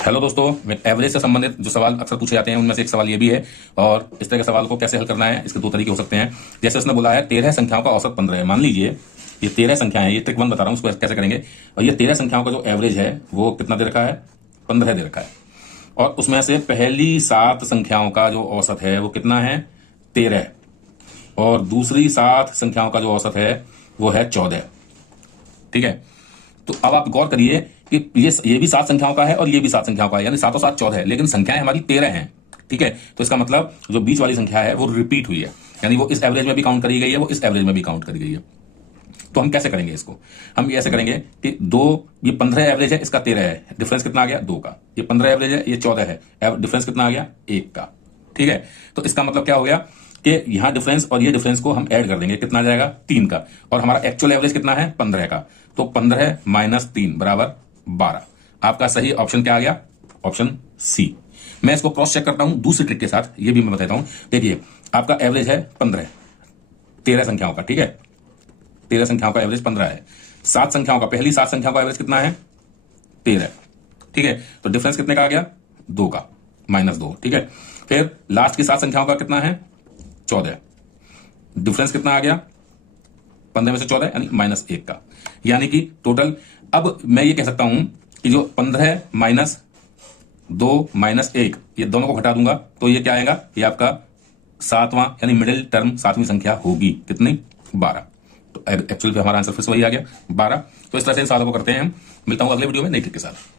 Hello दोस्तों, average से संबंधित जो सवाल अक्सर पूछे जाते हैं उनमें से एक सवाल ये भी है। और इस तरह के सवाल को कैसे हल करना है, इसके दो तरीके हो सकते हैं। जैसे उसने बोला है 13 संख्याओं का औसत 15 है। मान लीजिए ये 13 संख्याएं हैं, ये ट्रिक 1 बता रहा हूं, उसको कैसे करेंगे। और ये 13 संख्याओं का जो एवरेज है वो कितना दे रखा है, 15 दे रखा है। और उसमें से पहली 7 संख्याओं का जो औसत है वो कितना है, 13। और दूसरी 7 संख्याओं का जो औसत है वो है 14। ठीक है, तो अब आप गौर करिए कि ये भी 7 संख्याओं का है और ये भी 7 संख्याओं का है, यानी 7 और 7 14 है, लेकिन संख्याएं हमारी 13 हैं। ठीक है, तो इसका मतलब जो बीच वाली संख्या है वो रिपीट हुई है, यानी वो इस एवरेज में भी काउंट करी गई है, वो इस एवरेज में भी काउंट करी गई है। तो हम कैसे करेंगे इसको, हम ये ऐसे करेंगे कि ये 15 एवरेज है, इसका 13 है, डिफरेंस कितना आ गया 2 का। ये 15 एवरेज है, ये 14 है, डिफरेंस कितना आ गया 1 का। ठीक है, तो इसका मतलब क्या हो गया कि यहां डिफरेंस और ये डिफरेंस को हम ऐड कर देंगे, कितना आ जाएगा 3 का। और हमारा एक्चुअल एवरेज कितना है 15 का, तो 15 माइनस 3 बराबर 12। आपका सही ऑप्शन क्या आ गया, ऑप्शन सी। मैं इसको क्रॉस चेक करता हूं दूसरी ट्रिक के साथ, ये भी मैं बताता हूं। देखिए आपका एवरेज है 15, 13 संख्याओं का। ठीक है, 13 संख्याओं का एवरेज 15 है। 7 संख्याओं का, पहली 7 संख्याओं का एवरेज कितना है 13। ठीक है, तो डिफरेंस कितने का आ गया 2 का, माइनस 2। ठीक है, फिर लास्ट की 7 संख्याओं का कितना है 14, डिफरेंस कितना आ गया 15 में से 14 यानी माइनस 1 का, यानी कि टोटल। अब मैं ये कह सकता हूं कि जो 15 माइनस 2 माइनस 1, ये दोनों को घटा दूंगा तो ये क्या आएगा, ये आपका 7वां यानी मिडिल टर्म 7वीं संख्या होगी, कितनी 12। तो एक्चुअली हमारा आंसर फिर से वही आ गया 12। तो इस तरह से इन सवालों को करते हैं हम। मिलता हूं अगले वीडियो में नई ट्रिक के साथ।